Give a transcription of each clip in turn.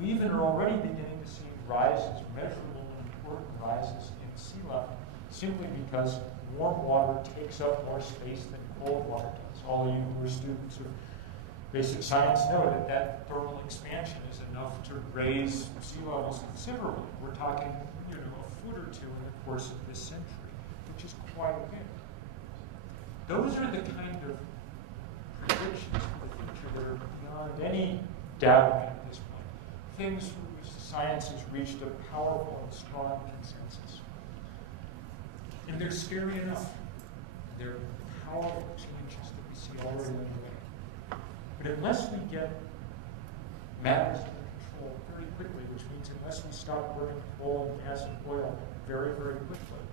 We even are already beginning to see rises, measurable and important rises in sea level, simply because warm water takes up more space than cold water does. All of you who are students of basic science know that that thermal expansion is enough to raise sea levels considerably. We're talking, a foot or two in the course of this century, which is quite a bit. Those are the kind of predictions for the future that are beyond any doubt at this point. Things for which science has reached a powerful and strong consensus. And they're scary enough. They're powerful changes that we see already underway. But unless we get matters under control very quickly, which means unless we stop burning coal and gas and oil very, very quickly,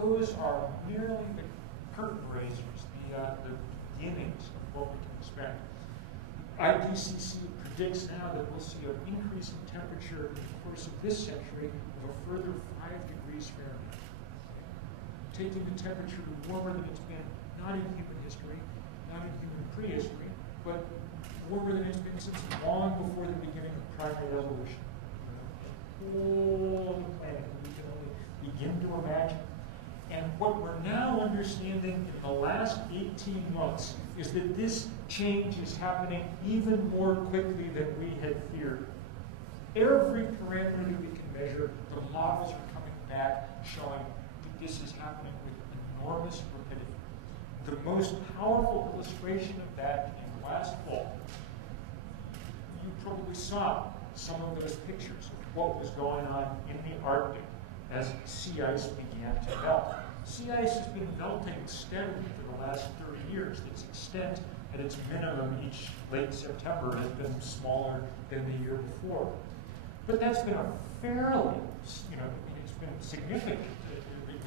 those are merely the curtain raisers, the beginnings of what we can expect. IPCC predicts now that we'll see an increase in temperature in the course of this century of a further 5 degrees Fahrenheit, taking the temperature to warmer than it's been not in human history, not in human prehistory, but warmer than it's been since long before the beginning of primate evolution. The whole of the planet we can only begin to imagine. And what we're now understanding in the last 18 months is that this change is happening even more quickly than we had feared. Every parameter that we can measure, the models are coming back showing that this is happening with enormous rapidity. The most powerful illustration of that in last fall, you probably saw some of those pictures of what was going on in the Arctic as sea ice began to melt. Sea ice has been melting steadily for the last 30 years. Its extent at its minimum each late September has been smaller than the year before. But that's been a fairly, it's been significant.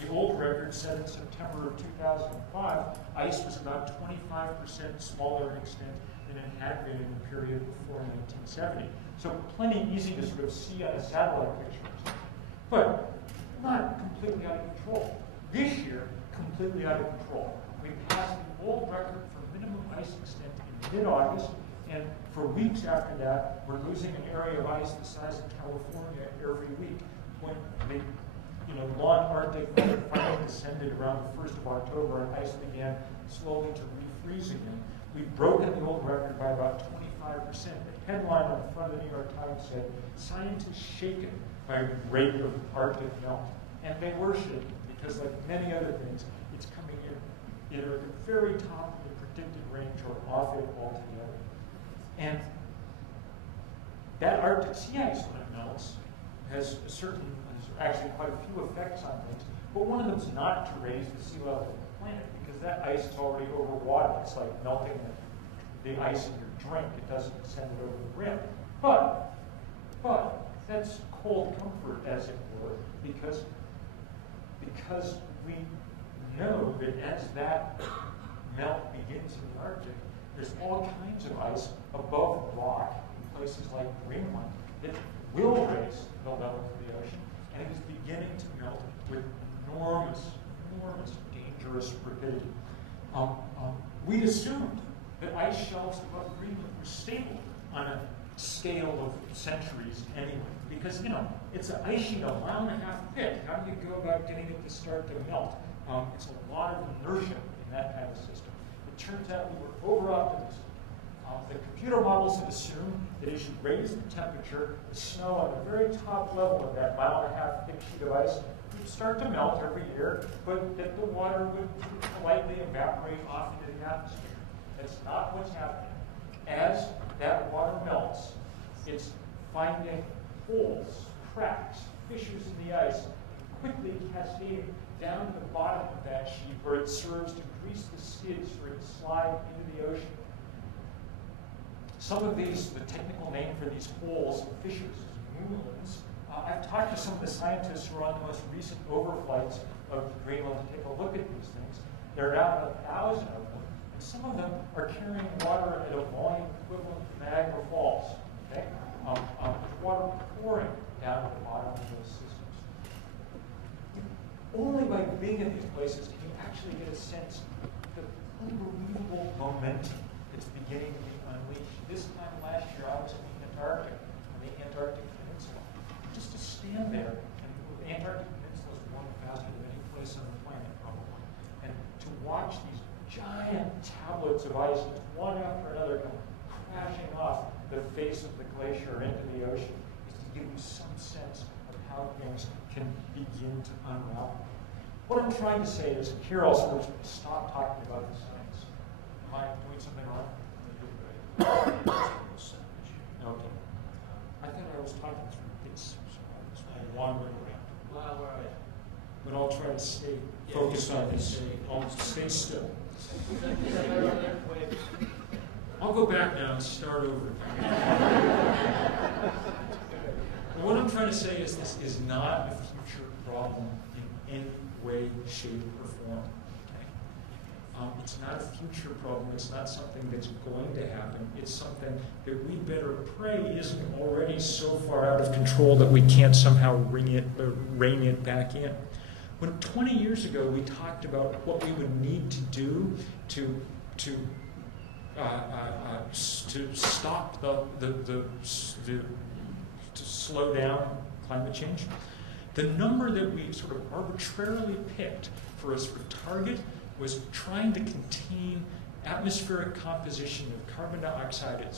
The old record said in September of 2005, ice was about 25% smaller in extent than it had been in the period before 1970. So plenty easy to sort of see on a satellite picture. But not completely out of control. This year, completely out of control. We passed the old record for minimum ice extent in mid-August, and for weeks after that, we're losing an area of ice the size of California every week. When the long Arctic finally descended around the 1st of October and ice began slowly to refreeze again, we've broken the old record by about 25%. The headline on the front of the New York Times said, "Scientists shaken by rate of Arctic melt." And they were shaken because, like many other things, it's coming in either at the very top of the predicted range or off it altogether. And that Arctic sea ice, when it melts, has actually quite a few effects on things. But one of them is not to raise the sea level of the planet, because that ice is already over water. It's like melting the ice in your drink. It doesn't send it over the rim. But that's cold comfort, as it were, because we know that as that melt begins in the Arctic, there's all kinds of ice above rock in places like Greenland that will raise the level of the ocean, and it is beginning to melt with enormous, dangerous rapidity. We'd assumed that ice shelves above Greenland were stable on a scale of centuries anyway, because it's an ice sheet a mile and a half thick. How do you go about getting it to start to melt? It's a lot of inertia in that kind of system. It turns out we were over-optimistic. The computer models had assumed that as you raise the temperature, the snow on the very top level of that mile and a half thick sheet of ice would start to melt every year, but that the water would politely evaporate off into the atmosphere. That's not what's happening. As that water melts, it's finding holes, cracks, fissures in the ice, quickly cascading down to the bottom of that sheet where it serves to grease the skids for it to slide into the ocean. Some of these, the technical name for these holes and fissures is moulins. I've talked to some of the scientists who are on the most recent overflights of Greenland to take a look at these things. There are now 1,000 of them, and some of them are carrying water at a volume equivalent to Niagara Falls. Okay? There's water pouring down at the bottom of those systems. Only by being in these places can you actually get a sense of the unbelievable momentum that's beginning to be unleashed. This time last year, I was in the Antarctic, on the Antarctic stand there, and the Antarctic Peninsula is warming faster than any place on the planet, probably, and to watch these giant tablets of ice, one after another, come crashing off the face of the glacier into the ocean, is to give you some sense of how things can begin to unravel. What I'm trying to say is, here I'll sort of stop talking about the science. Am I doing something wrong? Okay. I thought I was talking through this, so I wandered around. Well, where are you? But I'll try to stay focused on this. I'll stay still. I'll go back now and start over. What I'm trying to say is this is not a future problem in any way, shape, or form. Okay? It's not a future problem. It's not something that's going to happen. It's something that we better pray isn't already so far out of control that we can't somehow rein it back in. When 20 years ago we talked about what we would need to do to stop to slow down climate change, the number that we sort of arbitrarily picked for a sort of target was trying to contain atmospheric composition of carbon dioxide at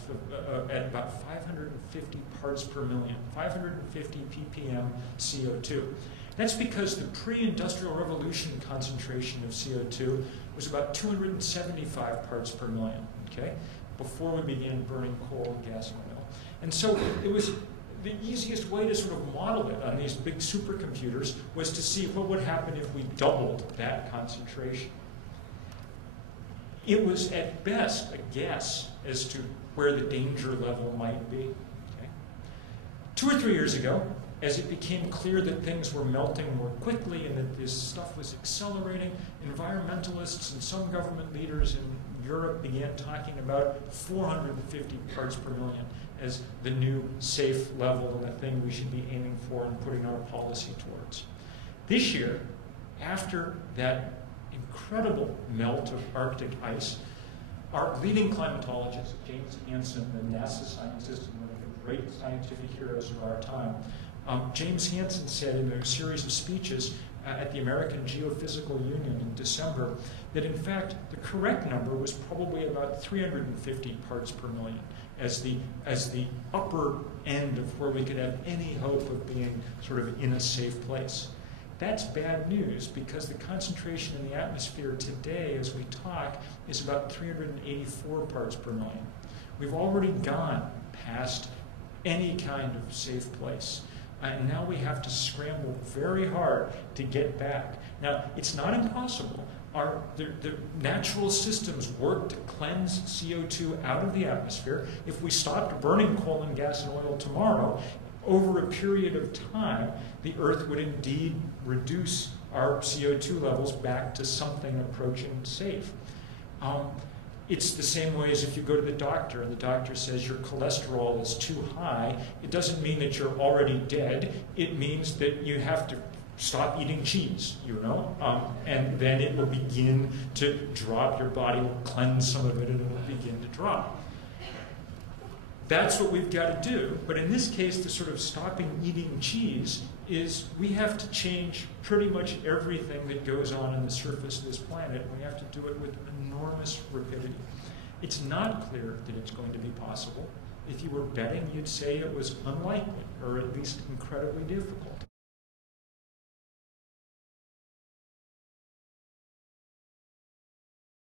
about 550 parts per million, 550 ppm CO2. That's because the pre-industrial revolution concentration of CO2 was about 275 parts per million, okay, before we began burning coal, gas, and oil. And so it was the easiest way to sort of model it on these big supercomputers was to see what would happen if we doubled that concentration. It was at best a guess as to where the danger level might be. Okay? 2 or 3 years ago, as it became clear that things were melting more quickly and that this stuff was accelerating, environmentalists and some government leaders in Europe began talking about 450 parts per million as the new safe level and the thing we should be aiming for and putting our policy towards. This year, after that incredible melt of Arctic ice, our leading climatologist, James Hansen, the NASA scientist and one of the great scientific heroes of our time, James Hansen said in a series of speeches at the American Geophysical Union in December that in fact the correct number was probably about 350 parts per million as the upper end of where we could have any hope of being sort of in a safe place. That's bad news because the concentration in the atmosphere today as we talk is about 384 parts per million. We've already gone past any kind of safe place. And now we have to scramble very hard to get back. Now, it's not impossible. The natural systems work to cleanse CO2 out of the atmosphere. If we stopped burning coal and gas and oil tomorrow, over a period of time, the Earth would indeed reduce our CO2 levels back to something approaching safe. It's the same way as if you go to the doctor and the doctor says your cholesterol is too high. It doesn't mean that you're already dead. It means that you have to stop eating cheese, you know? And then it will begin to drop. Your body will cleanse some of it and it will begin to drop. That's what we've got to do. But in this case, the sort of stopping eating cheese is we have to change pretty much everything that goes on the surface of this planet. And we have to do it with enormous rapidity. It's not clear that it's going to be possible. If you were betting, you'd say it was unlikely, or at least incredibly difficult.